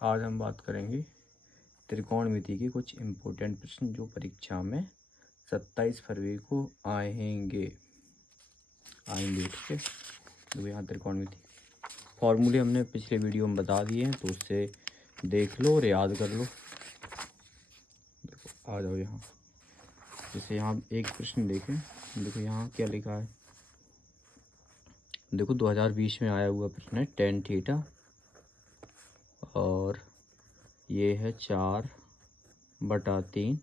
आज हम बात करेंगे त्रिकोणमिति के कुछ इम्पोर्टेंट प्रश्न जो परीक्षा में 27 फरवरी को आएंगे। ठीक है। तो यहाँ त्रिकोणमिति फॉर्मूले हमने पिछले वीडियो में बता दिए हैं, तो उससे देख लो और याद कर लो। देखो आ जाओ यहाँ, जैसे यहाँ एक प्रश्न देखें। देखो यहाँ क्या लिखा है, देखो 2020 में आया हुआ प्रश्न है tan थीटा, और ये है 4/3।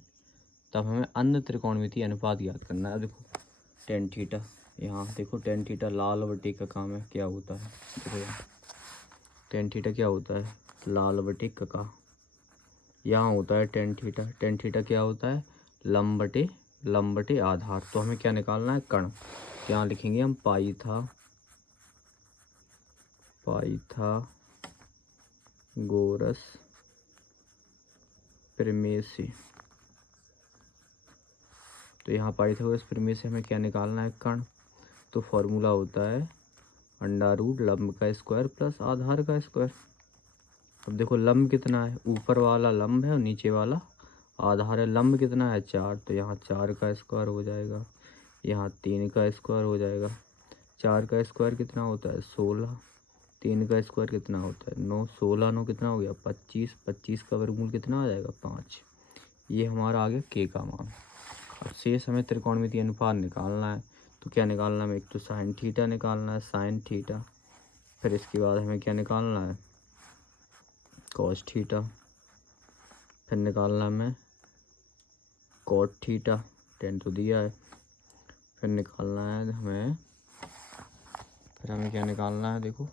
तब हमें अन्य त्रिकोणमिति अनुपात याद करना है। देखो tan थीटा, यहाँ देखो tan थीटा लाल बटे का काम है, क्या होता है। देखो यहाँ tan थीटा क्या होता है, लाल बटे का। यहाँ होता है tan थीटा क्या होता है, लंब बटे आधार। तो हमें क्या निकालना है, कर्ण। यहाँ लिखेंगे हम पाइथागोरस प्रमेय से। तो यहाँ पाइथागोरस प्रमेय से हमें क्या निकालना है, कर्ण। तो फॉर्मूला होता है √ लंब का स्क्वायर प्लस आधार का स्क्वायर। अब देखो लंब कितना है, ऊपर वाला लंब है और नीचे वाला आधार है। लंब कितना है, 4, तो यहाँ 4 का स्क्वायर हो जाएगा, यहाँ 3 का स्क्वायर हो जाएगा। 4 का स्क्वायर कितना होता है, 16। 3 का स्क्वायर कितना होता है, 9। 16 9 कितना हो गया, 25। 25 का वर्गमूल कितना आ जाएगा, 5। ये हमारा आ गया के का मान। अब शेष हमें त्रिकोणमिति अनुपात निकालना है। तो क्या निकालना है, एक तो साइन थीटा निकालना है, साइन थीटा। फिर इसके बाद हमें क्या निकालना है, कॉस थीटा। फिर निकालना है हमें कॉट थीटा, tan तो दिया है। फिर निकालना है हमें, क्या निकालना है, देखो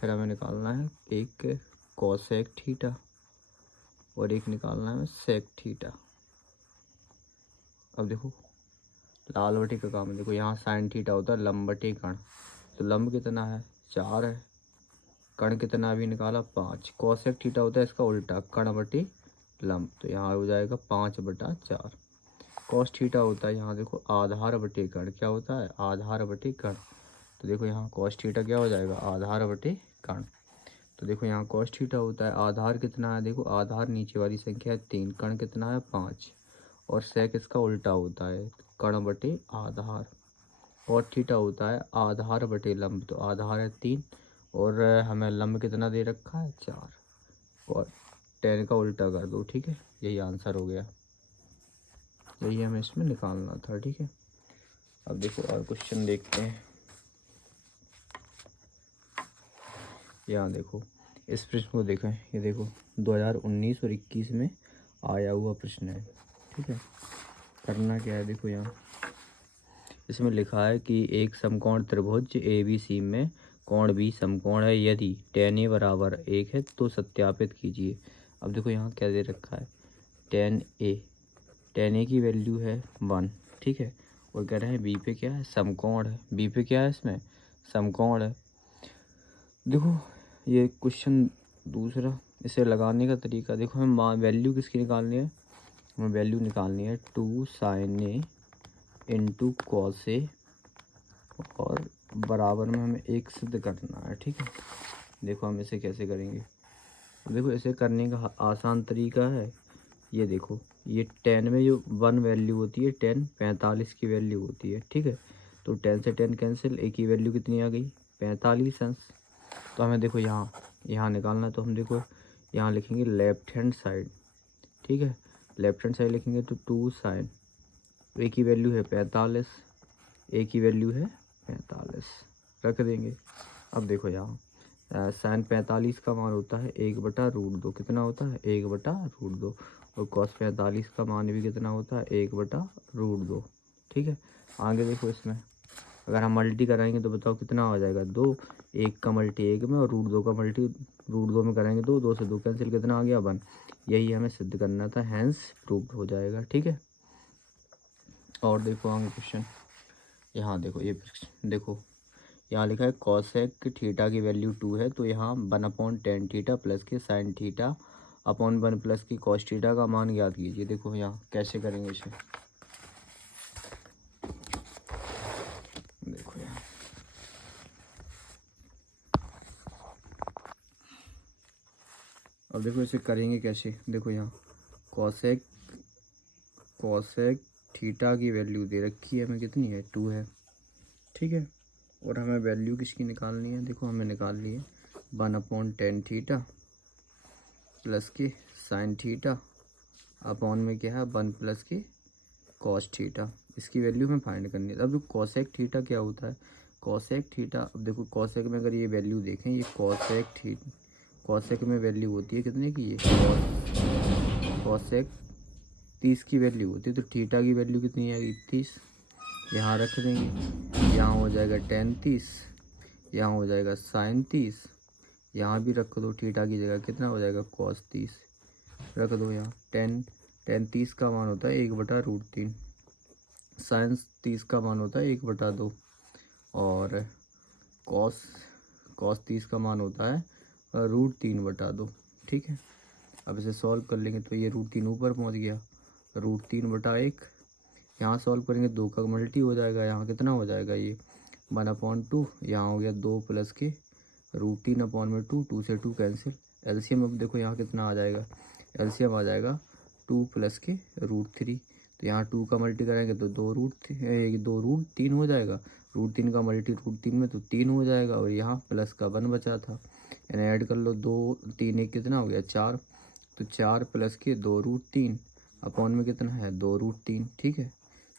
फिर हमें निकालना है एक कॉसेक थीटा और एक निकालना है सेक थीटा। अब देखो लाल बटे का काम है। देखो यहाँ साइन थीटा होता है लंब बटे कर्ण। तो लंब कितना है, 4 है। कर्ण कितना अभी निकाला, 5। कॉसेक थीटा होता है इसका उल्टा, कर्ण बटे लंब। तो यहाँ हो जाएगा 5/4। कॉस थीटा होता है यहाँ देखो आधार बटे कर्ण। क्या होता है, आधार बटे कर्ण। तो देखो यहाँ कॉस थीटा क्या हो जाएगा, आधार बटे कर्ण। तो देखो यहाँ कॉस थीटा होता है, आधार कितना है, देखो आधार नीचे वाली संख्या है 3, कर्ण कितना है 5, और सेक इसका उल्टा होता है कर्ण बटे आधार। कॉट थीटा होता है आधार बटे लंब। तो आधार है 3 और हमें लंब कितना दे रखा है, 4, और tan का उल्टा कर दो। ठीक है, यही आंसर हो गया, यही हमें इसमें निकालना था। ठीक है, अब देखो और क्वेश्चन देखते हैं। यहाँ देखो इस प्रश्न को देखें, ये देखो 2019 और 21 में आया हुआ प्रश्न है। ठीक है, करना क्या है, देखो यहाँ इसमें लिखा है कि एक समकोण त्रिभुज ABC में कोण B समकोण है। यदि tan A बराबर 1 है तो सत्यापित कीजिए। अब देखो यहाँ क्या दे रखा है, tan A की वैल्यू है 1। ठीक है, और कह रहे हैं B पे क्या है, समकोण है। B पे क्या है, इसमें समकोण है। देखो ये क्वेश्चन दूसरा, इसे लगाने का तरीका देखो, हमें वैल्यू किसकी निकालनी है, हमें वैल्यू निकालनी है 2 sin A into cos A, और बराबर में हमें 1 सिद्ध करना है। ठीक है, देखो हम इसे कैसे करेंगे। देखो इसे करने का आसान तरीका है, ये देखो ये tan में जो 1 वैल्यू होती है, tan 45 की वैल्यू होती है। ठीक है, तो tan से tan कैंसिल, A की वैल्यू कितनी आ गई, 45 अंश। तो हमें देखो यहाँ निकालना है। तो हम देखो यहाँ लिखेंगे लेफ्ट हैंड साइड। ठीक है, लेफ्ट हैंड साइड लिखेंगे तो 2 sin, A की वैल्यू है 45, A की वैल्यू है 45, रख देंगे। अब देखो यहाँ साइन 45 का मान होता है 1/√2। कितना होता है, 1/√2। और कॉस 45 का मान भी कितना होता है, 1/√2। ठीक है, आगे देखो इसमें अगर हम मल्टी कराएंगे तो बताओ कितना हो जाएगा, 2। 1 का मल्टी 1 में और √2 का मल्टी √2 में करेंगे 2, 2 से 2 कैंसिल, कितना आ गया 1। यही हमें सिद्ध करना था, हैंस प्रूव्ड हो जाएगा। ठीक है, और देखो आगे क्वेश्चन, यहाँ देखो ये देखो यहाँ लिखा है कॉसेक थीटा की वैल्यू 2 है। तो यहाँ 1/tan थीटा प्लस के साइन थीटा अपॉन 1 प्लस की कॉस थीटा का मान याद कीजिए। देखो यहाँ कैसे करेंगे इसे, देखो यहाँ अब देखो इसे करेंगे कैसे, देखो यहाँ कॉसेक कॉसेक थीटा की वैल्यू दे रखी है हमें, कितनी है 2 है, ठीक है। और हमें वैल्यू किसकी निकालनी है, देखो हमें निकाल ली है 1/10 थीटा प्लस के साइन थीटा अपॉन में क्या है 1 प्लस के कॉस थीटा, इसकी वैल्यू हमें फाइंड करनी है। अब कॉसेक थीटा क्या होता है, कॉसेक थीटा, अब देखो कॉसेक में अगर ये वैल्यू देखें, ये कॉसेक में वैल्यू होती है कितने की, ये कॉसेक 30 की वैल्यू होती है, तो थीटा की वैल्यू कितनी आएगी 30, यहाँ रख देंगे, यहाँ हो जाएगा tan 30, यहाँ हो जाएगा sin 30, यहाँ भी रख दो, थीटा की जगह कितना हो जाएगा cos 30 रख दो, यहाँ tan 30 का मान होता है 1/√3, sin 30 का मान होता है 1/2, और cos 30 का मान होता है √3/2, ठीक है। अब इसे सॉल्व कर लेंगे तो ये √3 ऊपर पहुँच गया, √3/1, यहाँ सॉल्व करेंगे 2 का मल्टी हो जाएगा, यहाँ कितना हो जाएगा ये 1/2, यहाँ हो गया 2 प्लस के √3/2, 2 से 2 कैंसिल, एलसीएम अब देखो यहाँ कितना आ जाएगा, एलसीएम आ जाएगा 2 प्लस के √3, तो यहाँ 2 का मल्टी करेंगे तो 2√3 हो जाएगा, √3 का मल्टी √3 में तो 3 हो जाएगा, और यहाँ प्लस का 1 बचा था, यानी ऐड कर लो 2 3 1 कितना हो गया 4, तो 4 प्लस के 2√3 अपॉन में कितना है 2√3, ठीक है।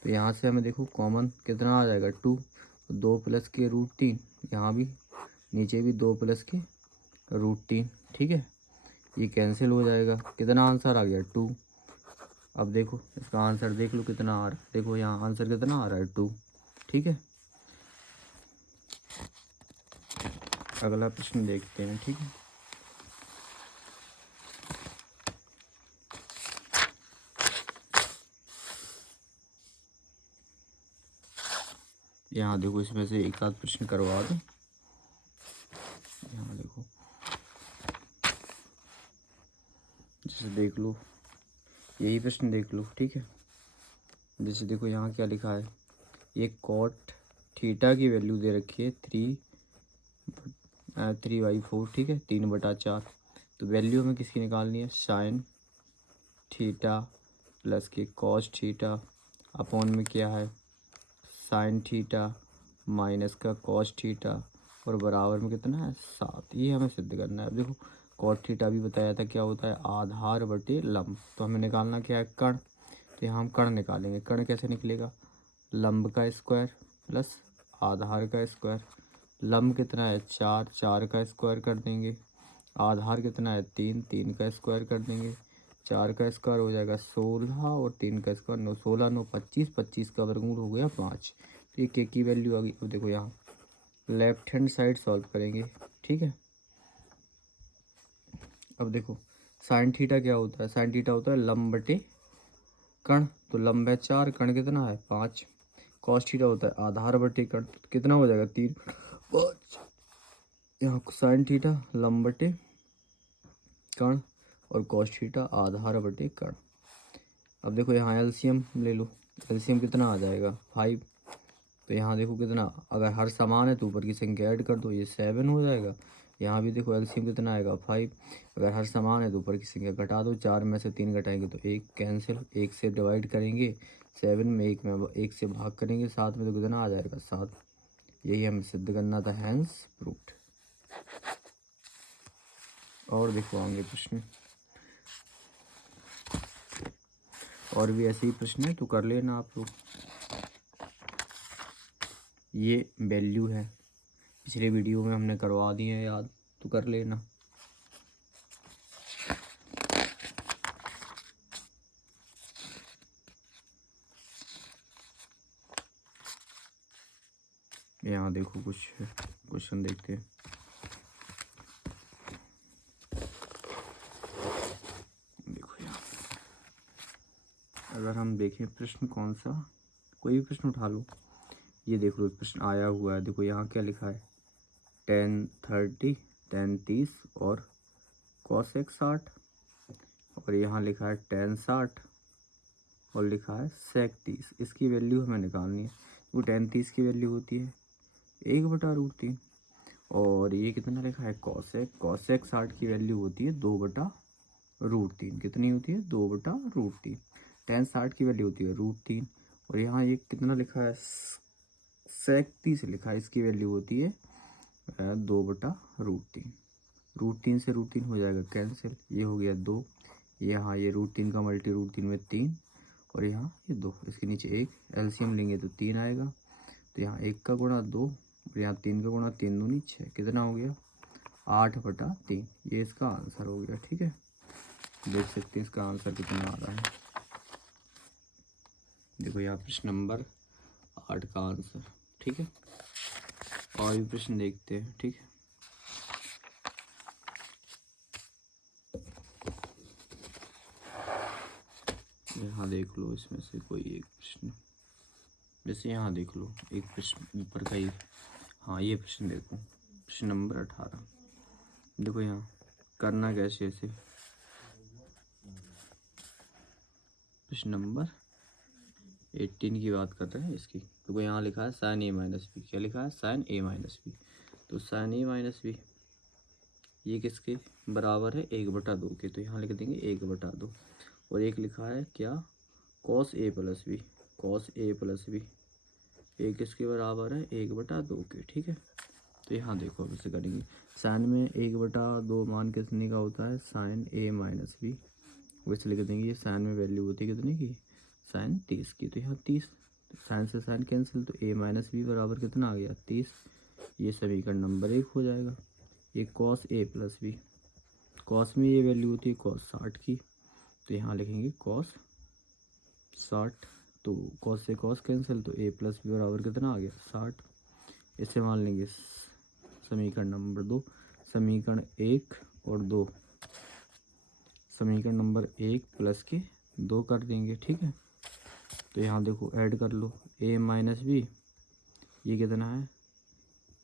तो यहाँ से हमें देखो कॉमन कितना आ जाएगा 2, तो 2 प्लस के √3, यहाँ भी नीचे भी 2 प्लस के √3, ठीक है, ये कैंसिल हो जाएगा, कितना आंसर आ गया 2। अब देखो इसका आंसर देख लो कितना आ रहा है, देखो यहाँ आंसर कितना आ रहा है 2, ठीक है। अगला प्रश्न देखते हैं, ठीक है। यहाँ देखो इसमें से एक आध प्रश्न करवा दो, यहाँ देखो जैसे देख लो, यही प्रश्न देख लो, ठीक है। जैसे देखो यहाँ क्या लिखा है, ये कॉट थीटा की वैल्यू दे रखी है 3/4, ठीक है, 3/4, तो वैल्यू हमें किसकी निकालनी है साइन थीटा प्लस के कॉस थीटा अपॉन में क्या है साइन थीटा माइनस का कॉस थीटा और बराबर में कितना है 7, ये हमें सिद्ध करना है। अब देखो कॉट थीटा भी बताया था क्या होता है आधार बटे लंब, तो हमें निकालना क्या है कर्ण, तो यहाँ हम कर्ण निकालेंगे, कर्ण कैसे निकलेगा लंब का स्क्वायर प्लस आधार का स्क्वायर, लंब कितना है 4, 4 का स्क्वायर कर देंगे, आधार कितना है 3, 3 का स्क्वायर कर देंगे, 4 का स्क्वायर हो जाएगा 16 और 3 का स्क्वायर 9, 16 9 25, 25 का वर्गमूल हो गया 5, तो ये के की वैल्यू आ गई। अब देखो यहाँ लेफ्ट हैंड साइड सॉल्व करेंगे, ठीक है। अब देखो साइन थीटा क्या होता है, साइन थीटा होता है लंब बटे कर्ण, तो लंब है 4, कर्ण कितना है 5, कॉस थीटा होता है आधार बटे कर्ण, तो कितना हो जाएगा 3 5, यहाँ साइन थीटा लंब बटे कर्ण और कॉस थीटा आधार बटे कर्ण। अब देखो यहाँ एलसीएम ले लो, एलसीएम कितना आ जाएगा 5, तो यहाँ देखो कितना, अगर हर समान है तो ऊपर की संख्या ऐड कर दो, ये 7 हो जाएगा, यहाँ भी देखो एलसीएम कितना आएगा 5, अगर हर समान है तो ऊपर की संख्या घटा दो, 4 में से 3 घटाएंगे तो 1 कैंसिल, 1 से डिवाइड करेंगे 7 में, 1 से भाग करेंगे 7 में, तो कितना आ जाएगा 7, यही हमें सिद्ध करना था, हैंस प्रूव्ड। और देखो आगे प्रश्न, और भी ऐसे ही प्रश्न है तो कर लेना आप लोग। ये वैल्यू है, पिछले वीडियो में हमने करवा दी है याद, तो कर लेना। यहाँ देखो कुछ क्वेश्चन देखते हैं। देखो यहाँ अगर हम देखें प्रश्न कौन सा, कोई भी प्रश्न उठा लो, ये देख लो प्रश्न आया हुआ है, देखो यहाँ क्या लिखा है tan 30 tan 30 और cosec 60, और यहाँ लिखा है tan 60 और लिखा है sec 30, इसकी वैल्यू हमें निकालनी है। वो tan 30 की वैल्यू होती है 1/√3, और ये कितना लिखा है कॉसेक, कॉसेक 60 की वैल्यू होती है 2/√3। कितनी होती है 2/√3। टेन 60 की वैल्यू होती है √3। और यहाँ ये कितना लिखा है सेक 30 लिखा है, इसकी वैल्यू होती है 2/√3। √3 से √3 हो जाएगा कैंसिल, ये हो गया 2। यहाँ ये √3 का मल्टी √3 में 3, और यहाँ ये 2, इसके नीचे 1, एलसीएम लेंगे तो 3 आएगा। तो यहाँ 1 का गुणा 2 और यहाँ 3 का गुणा 3 दूनी 6, कितना हो गया 8/3। ये इसका आंसर हो गया। ठीक है, देख सकते हैं इसका आंसर कितना आ रहा है। देखो यहाँ प्रश्न नंबर 8 का आंसर। ठीक है, और भी प्रश्न देखते हैं। ठीक है, यहाँ देख लो इसमें से कोई एक प्रश्न, जैसे यहाँ देख लो एक प्रश्न ऊपर का ही। हाँ ये प्रश्न देखो, प्रश्न नंबर 18। देखो यहाँ करना कैसे, ऐसे प्रश्न नंबर 18 की बात कर रहे हैं इसकी। देखो यहाँ लिखा है साइन ए माइनस बी। क्या लिखा है साइन ए माइनस बी। तो साइन ए माइनस बी ये किसके बराबर है 1/2 के, तो यहाँ लिख देंगे 1/2। और एक लिखा है क्या cos A plus B, cos A plus B ये किसके बराबर है 1/2 के। ठीक है, तो यहाँ देखो अब इसे करेंगे। साइन में 1/2 मान कितने का होता है साइन ए माइनस बी, वैसे लिख देंगे। ये साइन में वैल्यू होती है कितने की साइन 30 की, तो यहाँ 30, साइन से साइन कैंसिल, तो ए माइनस बी बराबर कितना आ गया 30। ये समीकरण नंबर 1 हो जाएगा। ये cos A plus B, cos में ये वैल्यू होती है कॉस 60 की, तो यहाँ लिखेंगे कॉस 60। तो कॉस से कॉस कैंसिल, तो ए प्लस बी बराबर कितना आ गया 60। इसे मान लेंगे समीकरण नंबर 2। समीकरण 1 और 2, समीकरण नंबर 1 प्लस के 2 कर देंगे। ठीक है, तो यहाँ देखो ऐड कर लो ए माइनस बी, ये कितना है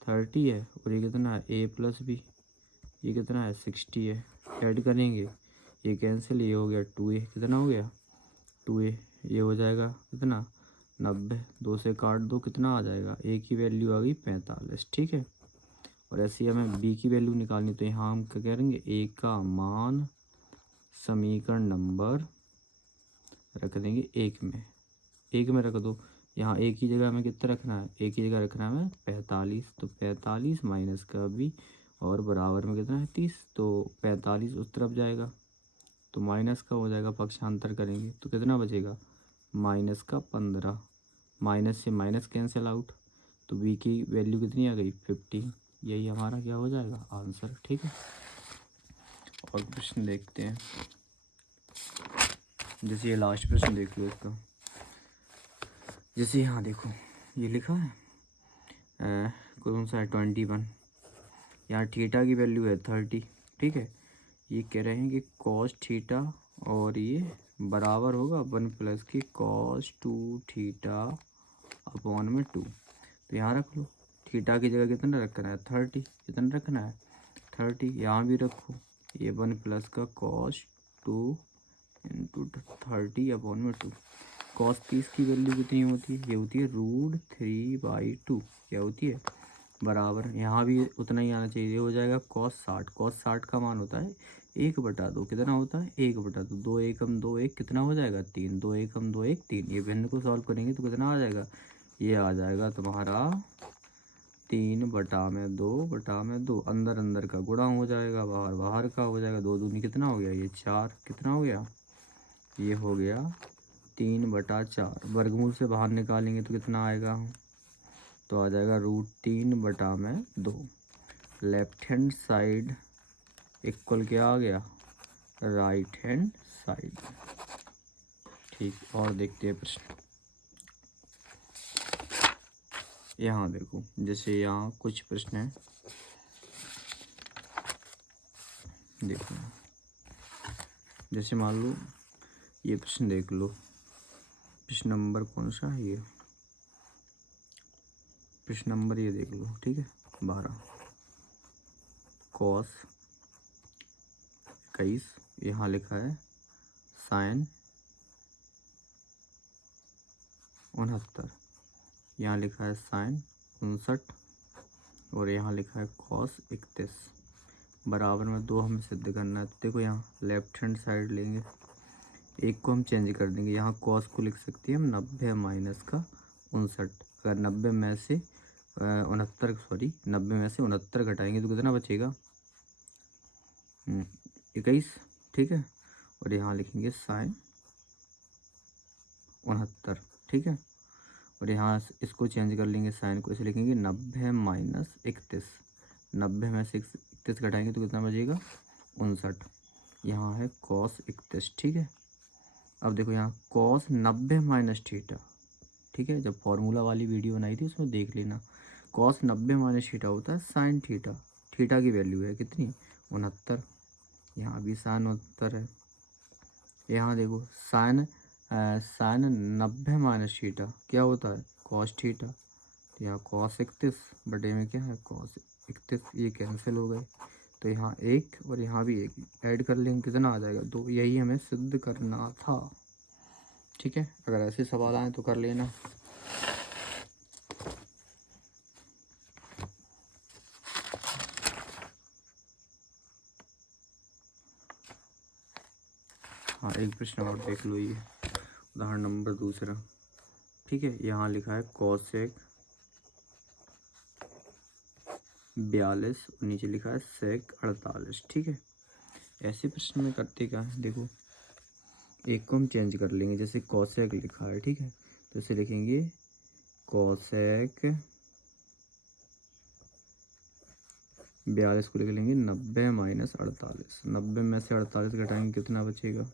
30 है, और ये कितना है ए प्लस बी ये कितना है 60 है। ऐड करेंगे, ये कैंसिल, ये हो गया 2a, कितना हो गया 2a। ये हो जाएगा कितना 90, 2 से काट दो कितना आ जाएगा, a की वैल्यू आ गई 45। ठीक है, और ऐसे ही हमें b की वैल्यू निकालनी, तो यहाँ हम क्या करेंगे a का मान समीकरण नंबर रख देंगे 1 में रख दो। यहाँ a की जगह हमें कितना रखना है, a की जगह रखना है हमें 45, तो 45 माइनस का b और बराबर में कितना है 30, तो 45 उस तरफ जाएगा, तो माइनस का हो जाएगा, पक्षांतर करेंगे तो कितना बचेगा माइनस का 15। माइनस से माइनस कैंसिल आउट, तो b की वैल्यू कितनी आ गई 50। यही हमारा क्या हो जाएगा आंसर। ठीक है, और प्रश्न देखते हैं। जैसे ये लास्ट प्रश्न देख लो इसका। जैसे यहाँ देखो ये लिखा है कौन सा है 21, यहाँ थीटा की वैल्यू है 30। ठीक है, ये कह रहे हैं कि कॉस थीटा और ये बराबर होगा 1 प्लस की कॉस 2 थीटा अपॉन में 2। तो यहाँ रख लो, थीटा की जगह कितना रखना है 30, कितना रखना है 30, यहाँ भी रखो ये 1 प्लस का कॉस 2 इंटू 30 अपॉन में 2। कॉस 30 की वैल्यू कितनी होती है, ये होती है √3/2, क्या होती है बराबर, यहाँ भी उतना ही आना चाहिए, ये हो जाएगा कॉस 60। कॉस 60 का मान होता है 1/2, कितना होता है 1/2, 2 एकम 2 1 कितना हो जाएगा 3, 2 एकम 2 1 3। ये भिन्न को सॉल्व करेंगे तो कितना आ जाएगा, ये आ जाएगा तुम्हारा 3/2/2, अंदर अंदर का गुणा हो जाएगा, बाहर बाहर का हो जाएगा, 2 दूनी कितना हो गया ये 4, कितना हो गया ये हो गया 3/4। वर्गमूल से बाहर निकालेंगे तो कितना आएगा, तो आ जाएगा √3/2। लेफ्ट हैंड साइड इक्वल क्या आ गया राइट हैंड साइड। ठीक, और देखते हैं प्रश्न। यहाँ देखो जैसे यहाँ कुछ प्रश्न हैं, देखो जैसे मान लो ये प्रश्न देख लो, प्रश्न नंबर कौन सा है ये, प्रश्न नंबर ये देख लो। ठीक है 12 कॉस 21, यहाँ लिखा है साइन 69, यहाँ लिखा है साइन 59 और यहाँ लिखा है cos 31 बराबर में 2 हमें सिद्ध करना है। तो देखो यहाँ लेफ्ट हैंड साइड लेंगे, एक को हम चेंज कर देंगे। यहाँ cos को लिख सकते हैं हम 90 माइनस का 59। अगर 90 में से 69 घटाएंगे तो कितना बचेगा? 21, ठीक है। और यहाँ लिखेंगे sin 69, ठीक है। और यहाँ इसको चेंज कर लेंगे, साइन को ऐसे लिखेंगे 90 माइनस 31। 90 में से 31 घटाएंगे तो कितना बचेगा? 59। यहाँ है cos 31, ठीक है। अब देखो यहाँ cos 90 माइनस थीटा, ठीक है। जब फॉर्मूला वाली वीडियो बनाई थी उसमें देख लेना। cos 90 माइनस थीटा होता है साइन थीटा। थीटा की वैल्यू है कितनी? 69। यहाँ भी साइन 69 है। यहाँ देखो साइन 90 माइनस थीटा क्या होता है? cos theta. तो यहाँ cos 31 बटे में क्या है? cos 31। ये कैंसिल हो गए, तो यहाँ 1 और यहाँ भी 1 ऐड कर लेंगे, कितना आ जाएगा? 2। यही हमें सिद्ध करना था, ठीक है। अगर ऐसे सवाल आए तो कर लेना। हाँ, एक प्रश्न और देख लो, ये उदाहरण नंबर 2, ठीक है। यहाँ लिखा है cosec 42 और नीचे लिखा है sec 48, ठीक है। ऐसे प्रश्न में करते क्या है, देखो एक को हम चेंज कर लेंगे। जैसे cosec लिखा है, ठीक है, तो इसे लिखेंगे cosec 42 को लिख लेंगे 90 माइनस 48। 90 में से 48 घटाएंगे कितना बचेगा?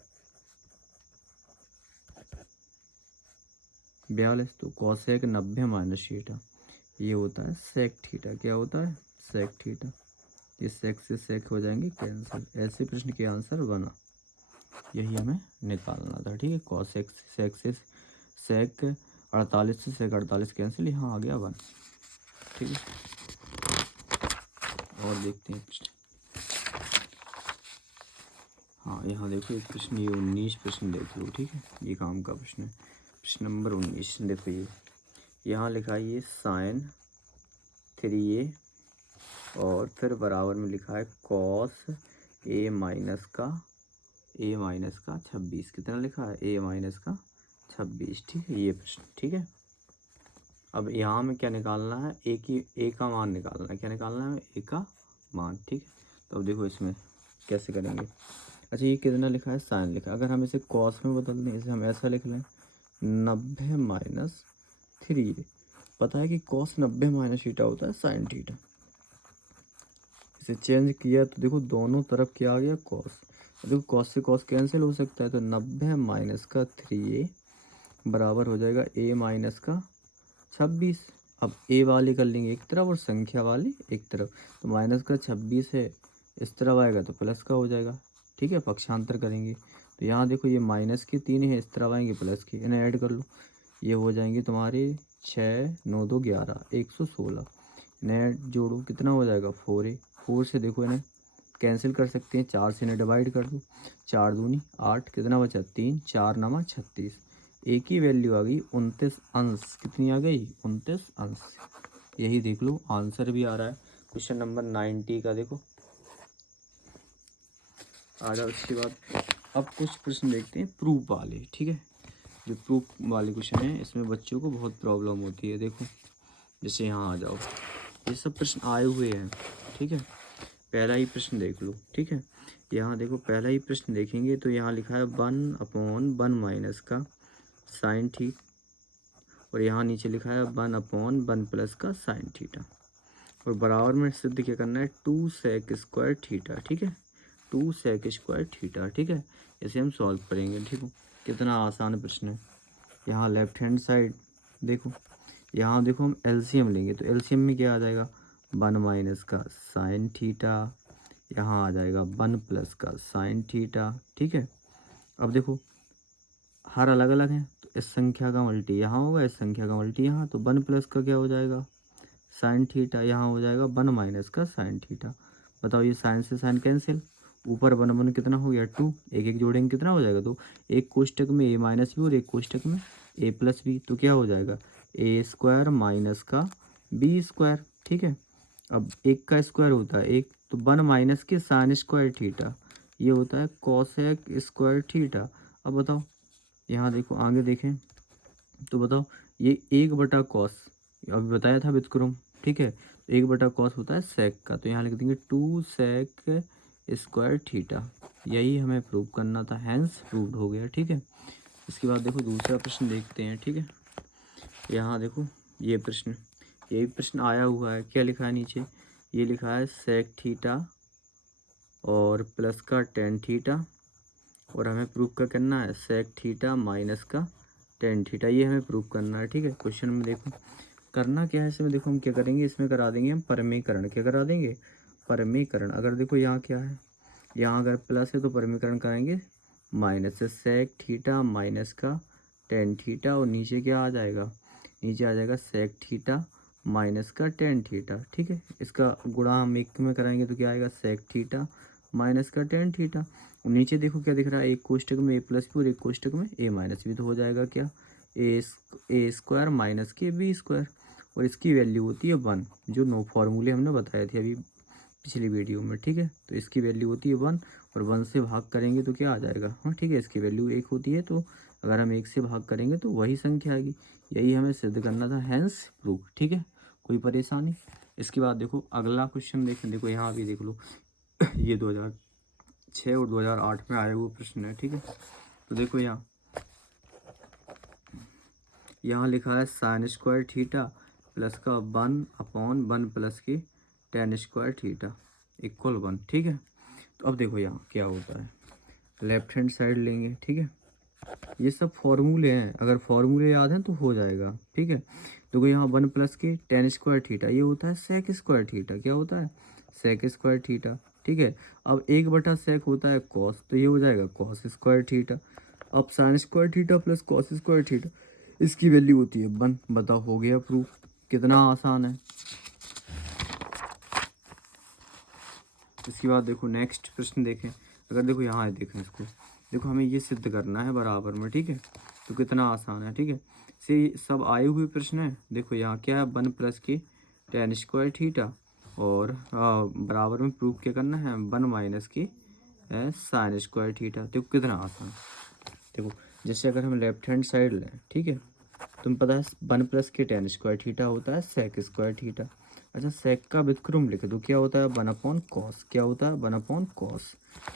42। तो cosec 90 माइनस थीटा ये होता है sec थीटा। क्या होता है? sec theta. ये sec से sec हो जाएंगे कैंसिल। ऐसे प्रश्न के आंसर बना, यही हमें निकालना था, ठीक है। cosec sec से sec 48 से sec 48 कैंसिल, यहाँ आ गया 1, ठीक है। और देखते हैं प्रश्न। हाँ, यहाँ देखो एक प्रश्न, ये 19 प्रश्न देख लो, ठीक है। ये काम का प्रश्न है, प्रश्न नंबर 19। देखो ये यहाँ लिखा है ये sin 3a और फिर बराबर में लिखा है cos a माइनस का 26। कितना लिखा है? a माइनस का 26, ठीक है। ये प्रश्न, ठीक है। अब यहाँ में क्या निकालना है? a का मान निकालना है। क्या निकालना है? a का मान, ठीक है। तो अब देखो इसमें कैसे करेंगे। अच्छा, ये कितना लिखा है? साइन लिखा है। अगर हम इसे कॉस में बदल दें, इसे हम ऐसा लिख लें 90 माइनस 3a। पता है कि cos 90 माइनस थीटा होता है साइन थीटा। इसे चेंज किया तो देखो दोनों तरफ क्या आ गया? cos। देखो cos से cos कैंसिल हो सकता है, तो 90 माइनस का 3a बराबर हो जाएगा a माइनस का 26। अब a वाली कर लेंगे एक तरफ और संख्या वाली एक तरफ। तो माइनस का 26 है, इस तरफ आएगा तो प्लस का हो जाएगा, ठीक है। पक्षांतर करेंगे तो यहाँ देखो ये माइनस के 3 है, इस तरफ आएंगे प्लस के, इन्हें ऐड कर लो। ये हो जाएंगे तुम्हारे 6 9 2 11 116। इन्हें जोड़ो, कितना हो जाएगा? 4a। 4 से देखो इन्हें कैंसिल कर सकते हैं, 4 से इन्हें डिवाइड कर दो। 4 दूनी 8, कितना बचा? 3, 4 9 36। एक ही वैल्यू आ गई 29 अंश। कितनी आ गई? 29 अंश। यही देख लो आंसर भी आ रहा है क्वेश्चन नंबर 90 का। देखो आ जाओ। उसके बाद अब कुछ प्रश्न देखते हैं प्रूफ वाले, ठीक है। जो प्रूफ वाले क्वेश्चन है इसमें बच्चों को बहुत प्रॉब्लम होती है। देखो जैसे यहाँ आ जाओ, ये सब प्रश्न आए हुए हैं, ठीक है। पहला ही प्रश्न देख लो, ठीक है। यहाँ देखो पहला ही प्रश्न देखेंगे तो यहाँ लिखा है 1/1 माइनस का साइन थीटा और यहाँ नीचे लिखा है 1/1 प्लस का साइन थीटा और बराबर में सिद्ध क्या करना है? 2 sec स्क्वायर थीटा, ठीक है। 2 sec स्क्वायर थीटा, ठीक है। इसे हम सॉल्व करेंगे, ठीक है। कितना आसान प्रश्न है। यहाँ लेफ्ट हैंड साइड देखो, यहाँ देखो हम एलसीएम लेंगे तो एलसीएम में क्या आ जाएगा? 1 माइनस का साइन थीटा, यहाँ आ जाएगा 1 प्लस का साइन थीटा, ठीक है। अब देखो हर अलग अलग हैं तो इस संख्या का मल्टी यहाँ होगा, इस संख्या का मल्टी यहाँ, तो 1 प्लस का क्या हो जाएगा? Sine theta. यहाँ हो जाएगा 1 माइनस का साइन थीटा। बताओ ये साइन से साइन कैंसिल, ऊपर 1 1 कितना हो गया? 2। एक एक जोड़ेंगे कितना हो जाएगा? तो एक कोष्टक में a माइनस बी और एक कोष्टक में a प्लस बी, तो क्या हो जाएगा? a स्क्वायर माइनस का b स्क्वायर, ठीक है। अब एक का स्क्वायर होता है एक, तो 1 माइनस के साइन स्क्वायर थीटा, ये होता है कोसेक स्क्वायर थीटा। अब बताओ यहाँ देखो आगे देखें तो बताओ ये 1/cos, अभी बताया था व्युत्क्रम, ठीक है। तो 1/cos होता है सेक का, तो यहाँ लिख देंगे 2 सेक स्क्वायर थीटा। यही हमें प्रूव करना था, हैंस प्रूव्ड हो गया, ठीक है। इसके बाद देखो दूसरा प्रश्न देखते हैं, ठीक है। यहाँ देखो ये प्रश्न, यही प्रश्न आया हुआ है, क्या लिखा है नीचे, ये लिखा है सेक थीटा और प्लस का टेन थीटा, और हमें प्रूफ का करना है सेक थीटा माइनस का टेन थीटा, ये हमें प्रूफ करना है, ठीक है। क्वेश्चन में देखो करना क्या है, इसमें देखो हम क्या करेंगे, इसमें करा देंगे हम परमीकरण, क्या करा देंगे, परमीकरण। अगर देखो यहाँ क्या है, यहाँ अगर प्लस है तो परमीकरण कराएंगे माइनस से, सेक थीटा माइनस का टेन थीटा, और नीचे क्या आ जाएगा, नीचे आ जाएगा सेक थीटा माइनस का टेन थीटा, ठीक है। इसका गुणा हम एक में कराएंगे तो क्या आएगा, सेक थीटा माइनस का टेन थीटा, और नीचे देखो क्या दिख रहा है, एक कोष्टक में ए प्लस बी और एक कोष्टक में ए माइनस बी, तो हो जाएगा क्या, ए स्क्वायर माइनस के बी स्क्वायर, और इसकी वैल्यू होती है 1, जो नो फॉर्मूले हमने बताए थे अभी पिछली वीडियो में, ठीक है। तो इसकी वैल्यू होती है 1, और 1 से भाग करेंगे तो क्या आ जाएगा, हाँ ठीक है, इसकी वैल्यू 1 होती है, तो अगर हम 1 से भाग करेंगे तो वही संख्या आएगी। यही हमें सिद्ध करना था, हैंस प्रूफ, ठीक है, कोई परेशानी। इसके बाद देखो अगला क्वेश्चन देखें, देखो यहाँ भी देख लो ये 2006 और 2008 में आया हुआ प्रश्न है, ठीक है। तो देखो यहाँ लिखा है साइन स्क्वायर थीटा प्लस का 1/1 प्लस की टेन स्क्वायर थीटा इक्वल 1, ठीक है। तो अब देखो यहाँ क्या होता है, लेफ्ट हैंड साइड लेंगे, ठीक है। ये सब फॉर्मूले हैं, अगर फॉर्मूले याद हैं तो हो जाएगा, ठीक है। देखो यहाँ 1 प्लस के टेन स्क्वायर थीटा, ये होता है सेक स्क्वायर थीटा, क्या होता है, सेक स्क्वायर थीटा, ठीक है। अब 1/सेक होता है कॉस, तो ये हो जाएगा कॉस स्क्वायर थीटा। अब sine square theta plus cos square theta, इसकी वैल्यू होती है 1। बताओ हो गया प्रूफ, कितना आसान है। इसके बाद देखो नेक्स्ट प्रश्न देखें, अगर देखो यहाँ देखें इसको, देखो हमें ये सिद्ध करना है बराबर में, ठीक है। तो कितना आसान है, ठीक है। से सब आए हुए प्रश्न है, देखो यहाँ क्या है, 1 प्लस की टेन स्क्वायर थीटा, और बराबर में प्रूफ क्या करना है, 1 माइनस की साइन स्क्वायर थीटा। देखो कितना आसान, देखो जैसे अगर हम लेफ्ट हैंड साइड लें, ठीक है, तुम्हें पता है 1 प्लस के टेन स्क्वायर थीटा होता है सेक स्क्वायर थीटा। अच्छा सेक का व्युत्क्रम लिख दो, क्या होता है 1/cos, क्या होता है 1/cos,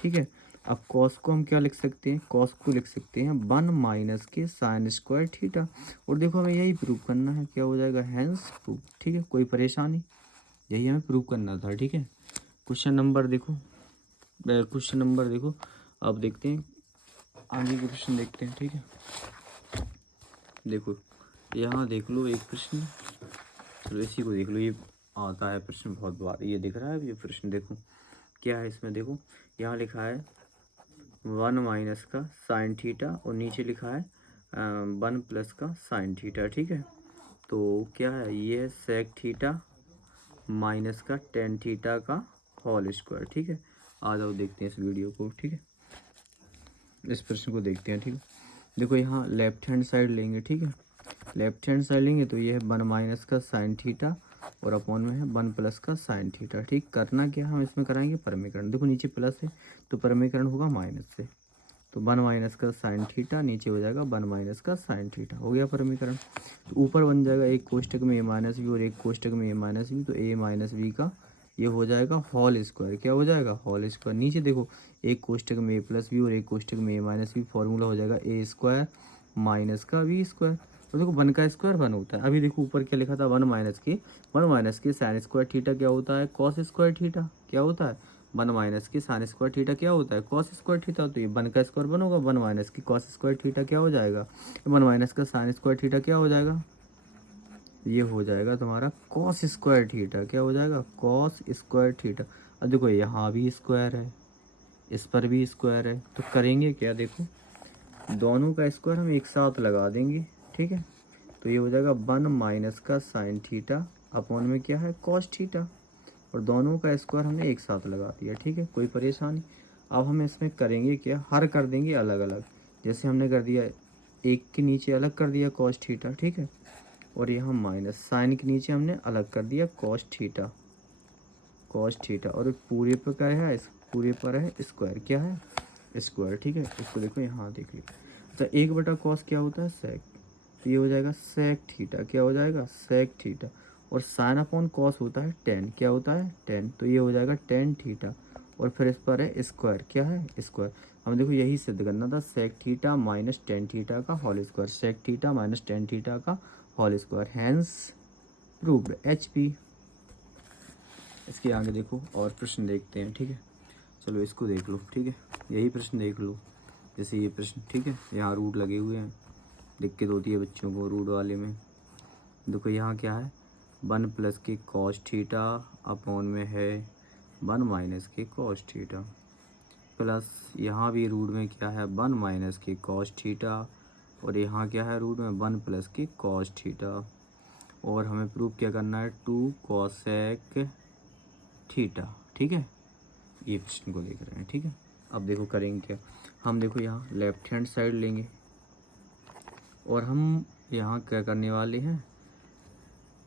ठीक है। अब cos को हम क्या लिख सकते हैं, cos को लिख सकते हैं 1 माइनस के साइन स्क्वायर थीटा, और देखो हमें यही प्रूव करना है, क्या हो जाएगा, हैंस प्रूफ, ठीक है, कोई परेशानी, यही हमें प्रूव करना था, ठीक है। क्वेश्चन नंबर देखो, अब देखते हैं आगे के प्रश्न देखते हैं, ठीक है। देखो यहाँ देख लो एक प्रश्न, चलो इसी को देख लो, ये आता है प्रश्न बहुत बार, ये दिख रहा है ये प्रश्न, देखो क्या है इसमें, देखो यहाँ लिखा है 1 माइनस का साइन थीटा, और नीचे लिखा है 1 प्लस का साइन थीटा, ठीक है। तो क्या है ये सेक थीटा माइनस का टेन थीटा का होल स्क्वायर, ठीक है। आ जाओ देखते हैं इस वीडियो को, ठीक है, इस प्रश्न को देखते हैं, ठीक है। देखो यहाँ लेफ्ट हैंड साइड लेंगे, ठीक है, लेफ्ट हैंड साइड लेंगे तो ये है 1 माइनस का साइन थीटा, और अपॉन में है 1 प्लस का साइन थीटा, ठीक। करना क्या हम इसमें कराएंगे परमीकरण, देखो नीचे प्लस है तो परमीकरण होगा माइनस से, तो 1 माइनस का साइन थीटा, नीचे हो जाएगा 1 माइनस का साइन थीटा, हो गया परमीकरण। तो ऊपर बन जाएगा एक कोष्टक में ए माइनस बी और एक कोष्टक में ए माइनस बी, तो ए माइनस बी का ये हो जाएगा होल स्क्वायर, क्या हो जाएगा होल स्क्वायर। नीचे देखो एक कोष्टक में ए प्लस बी और एक कोष्टक में ए माइनस बी, फॉर्मूला हो जाएगा ए स्क्वायर माइनस का बी स्क्वायर। तो देखो 1 का स्क्वायर 1 होता है, अभी देखो ऊपर क्या लिखा था 1 माइनस के साइन स्क्वायर थीटा क्या होता है, कॉस स्क्वायर थीटा, क्या होता है 1 माइनस की साइन स्क्वायर थीटा क्या होता है, कॉस स्क्वायर थीटा। तो ये 1 का स्क्वायर 1 होगा, 1 माइनस की कॉस स्क्वायर थीटा क्या हो जाएगा, 1 माइनस का साइन स्क्वायर थीटा क्या हो जाएगा, ये हो जाएगा तुम्हारा कॉस स्क्वायर थीटा, क्या हो जाएगा कॉस स्क्वायर थीटा। अब देखो यहाँ भी स्क्वायर है, इस पर भी स्क्वायर है, तो करेंगे क्या, देखो दोनों का स्क्वायर हम एक साथ लगा देंगे, ठीक है। तो ये हो जाएगा 1 माइनस का साइन थीटा अपॉन में क्या है कॉस थीटा, और दोनों का स्क्वायर हमने एक साथ लगा दिया, ठीक है, कोई परेशानी। अब हम इसमें करेंगे क्या, हर कर देंगे अलग अलग, जैसे हमने कर दिया एक के नीचे अलग कर दिया कॉस थीटा, ठीक है, और यहाँ माइनस साइन के नीचे हमने अलग कर दिया कॉस थीटा, कॉस थीटा, और पूरे पर क्या है, इस पूरे पर है स्क्वायर, क्या है स्क्वायर, ठीक है। इसको देखो यहाँ देख लो। अच्छा 1/cos क्या होता है, सेक, तो ये हो जाएगा सेक थीटा, क्या हो जाएगा सेक थीटा, और साइन अपॉन कॉस होता है टेन, क्या होता है टेन, तो ये हो जाएगा टेन थीटा, और फिर इस पर है स्क्वायर, क्या है स्क्वायर। हमें देखो यही सिद्ध करना था, sec theta minus tan theta का whole square, sec theta minus tan theta का whole square, hence proved HP। इसके आगे देखो और प्रश्न देखते हैं, ठीक है। चलो इसको देख लो, ठीक है, यही प्रश्न देख लो, जैसे ये प्रश्न, ठीक है। यहाँ रूट लगे हुए हैं, दिक्कत होती है बच्चों को रूट वाले में। देखो यहाँ क्या है, 1 प्लस के कॉस थीटा अपॉन में है 1 माइनस के कॉस थीटा, प्लस यहाँ भी रूट में क्या है 1 माइनस के कॉस थीटा, और यहाँ क्या है रूट में 1 प्लस के कॉस थीटा, और हमें प्रूफ क्या करना है 2 कॉसेक थीटा, ठीक है। ये प्रश्न को देख रहे हैं, ठीक है। अब देखो करेंगे क्या, हम देखो यहाँ लेफ्ट हैंड साइड लेंगे, और हम यहाँ क्या करने वाले हैं,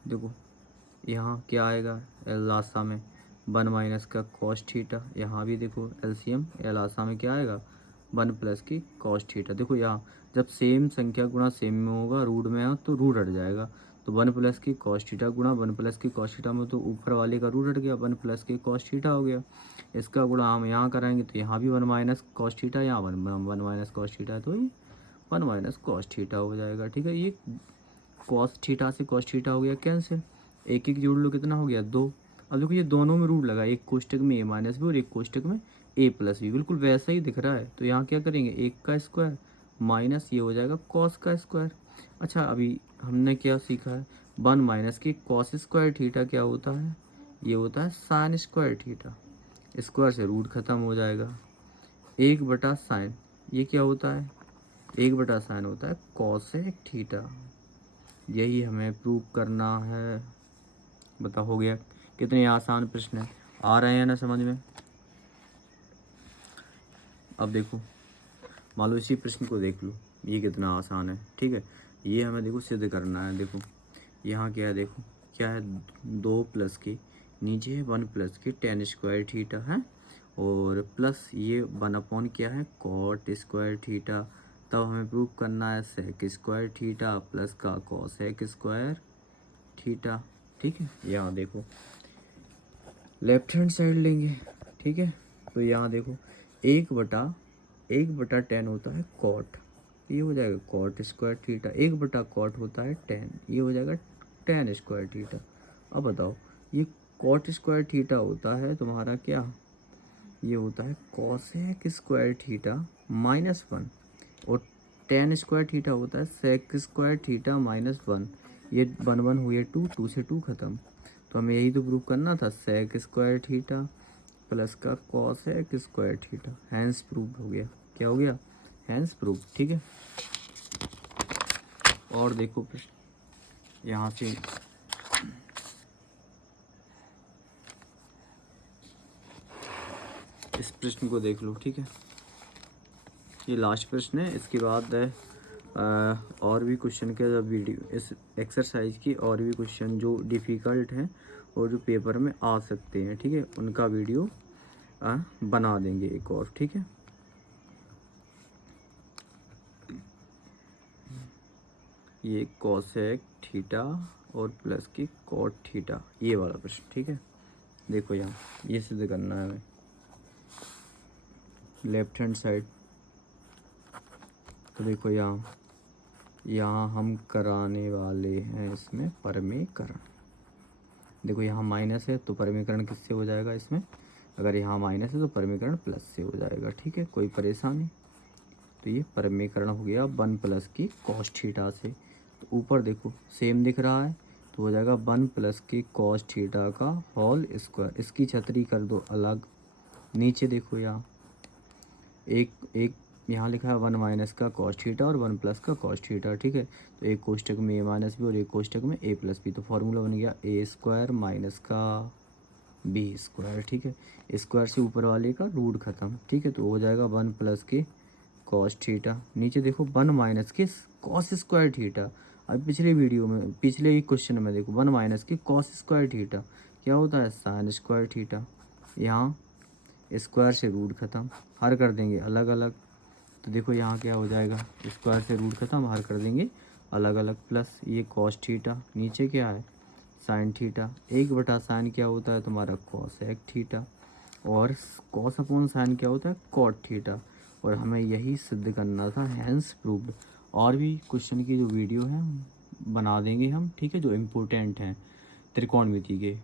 देखो यहाँ क्या आएगा लासा में 1 माइनस का कॉस थीटा, यहाँ भी देखो एलसीएम या लासा में क्या आएगा 1 प्लस की कॉस थीटा। देखो यहाँ जब सेम संख्या गुणा सेम में होगा, रूट में हो तो रूट हट जाएगा, तो 1 प्लस की कॉस थीटा गुणा 1 प्लस की कॉस थीटा में तो ऊपर वाले का रूट हट गया, 1 प्लस की कॉस थीटा हो गया। इसका गुणा हम यहाँ कराएंगे तो यहाँ भी 1 माइनस कॉस थीटा, यहाँ 1 माइनस कॉस थीटा, तो ये 1 माइनस कॉस थीटा हो जाएगा, ठीक है। ये कॉस थीटा से कॉस थीटा हो गया कैंसिल, एक एक जोड़ लो कितना हो गया 2। अब देखो ये दोनों में रूट लगा, एक कोष्टक में a माइनस बी और एक कोष्टक में a प्लस बी, बिल्कुल वैसा ही दिख रहा है। तो यहाँ क्या करेंगे, एक का स्क्वायर माइनस ये हो जाएगा कॉस का स्क्वायर। अच्छा अभी हमने क्या सीखा है, 1 माइनस की कॉस स्क्वायर थीटा क्या होता है, ये होता है साइन स्क्वायर थीटा, स्क्वायर से रूट खत्म हो जाएगा, 1/साइन, ये क्या होता है 1/साइन होता है कॉसेक थीटा। यही हमें प्रूव करना है। बता हो गया, कितने आसान प्रश्न है, आ रहे हैं ना समझ में। अब देखो मान लो इसी प्रश्न को देख लो, ये कितना आसान है, ठीक है। ये हमें देखो सिद्ध करना है। देखो यहाँ क्या है, देखो क्या है 2 प्लस के नीचे है 1 प्लस के टेन स्क्वायर थीटा है, और प्लस ये 1 अपॉन क्या है कॉट स्क्वायर थीटा। तब हमें प्रूव करना है सेक स्क्वायर थीटा प्लस का कॉसेक स्क्वायर थीटा, ठीक है। यहाँ देखो लेफ्ट हैंड साइड लेंगे, ठीक है। तो यहाँ देखो 1/10 होता है कॉट, ये हो जाएगा कॉट स्क्वायर थीटा, 1/कॉट होता है 10, ये हो जाएगा 10 स्क्वायर थीटा। अब बताओ ये कॉट स्क्वायर थीटा होता है तुम्हारा क्या, ये होता है कॉसेक स्क्वायर थीटा -1, और 10 स्क्वायर थीटा होता है सेक स्क्वायर थीटा -1। ये 1 1 हुए 2, 2 से 2 खत्म, तो हमें यही तो प्रूव करना था, सेक स्क्वायर थीटा प्लस का cosec square theta, hence prove हो गया, क्या हो गया हैंस प्रूव, ठीक है। और देखो प्रश्न यहाँ से इस प्रश्न को देख लो, ठीक है। ये लास्ट प्रश्न है, इसके बाद और भी क्वेश्चन के वीडियो इस एक्सरसाइज की, और भी क्वेश्चन जो डिफ़िकल्ट हैं और जो पेपर में आ सकते हैं, ठीक है, उनका वीडियो बना देंगे एक और, ठीक है। ये कॉसेक थीटा और प्लस की कॉट थीटा, ये वाला प्रश्न, ठीक है। देखो यहाँ ये सिद्ध करना है हमें, लेफ्ट हैंड साइड। तो देखो यहाँ हम कराने वाले हैं इसमें परमीकरण। देखो यहाँ माइनस है तो परमीकरण किससे हो जाएगा इसमें, अगर यहाँ माइनस है तो परमीकरण प्लस से हो जाएगा, ठीक है, कोई परेशानी। तो ये परमीकरण हो गया 1 प्लस की कॉस थीटा से। तो ऊपर देखो सेम दिख रहा है, तो हो जाएगा 1 प्लस की कॉस थीटा का होल स्क्वायर। इसकी छतरी कर दो अलग, नीचे देखो यहाँ एक यहाँ लिखा है 1 माइनस का कॉस थीटा और 1 प्लस का कॉस थीटा, ठीक है। तो एक कोष्टक में a माइनस बी और एक कोष्टक में a प्लस बी, तो फॉर्मूला बन गया a स्क्वायर माइनस का b स्क्वायर, ठीक है। स्क्वायर से ऊपर वाले का रूट खत्म, ठीक है। तो हो जाएगा 1 प्लस के कॉस थीटा, नीचे देखो 1 माइनस के कॉस स्क्वायर थीटा। अब पिछले वीडियो में पिछले ही क्वेश्चन में देखो 1 माइनस के कॉस स्क्वायर थीटा, क्या होता है साइन स्क्वायर थीटा। यहाँ स्क्वायर से रूट ख़त्म, हर कर देंगे अलग अलग, तो देखो यहाँ क्या हो जाएगा, स्क्वायर से रूट ख़त्म, हर कर देंगे अलग अलग, प्लस ये कॉस थीटा, नीचे क्या है साइन थीटा, 1/साइन क्या होता है तुम्हारा कॉसेक थीटा, और कॉस अपॉन साइन क्या होता है कॉट थीटा। और हमें यही सिद्ध करना था, हैंस प्रूव्ड। और भी क्वेश्चन की जो वीडियो है बना देंगे हम, ठीक है, जो इम्पोर्टेंट हैं त्रिकोणमिति के,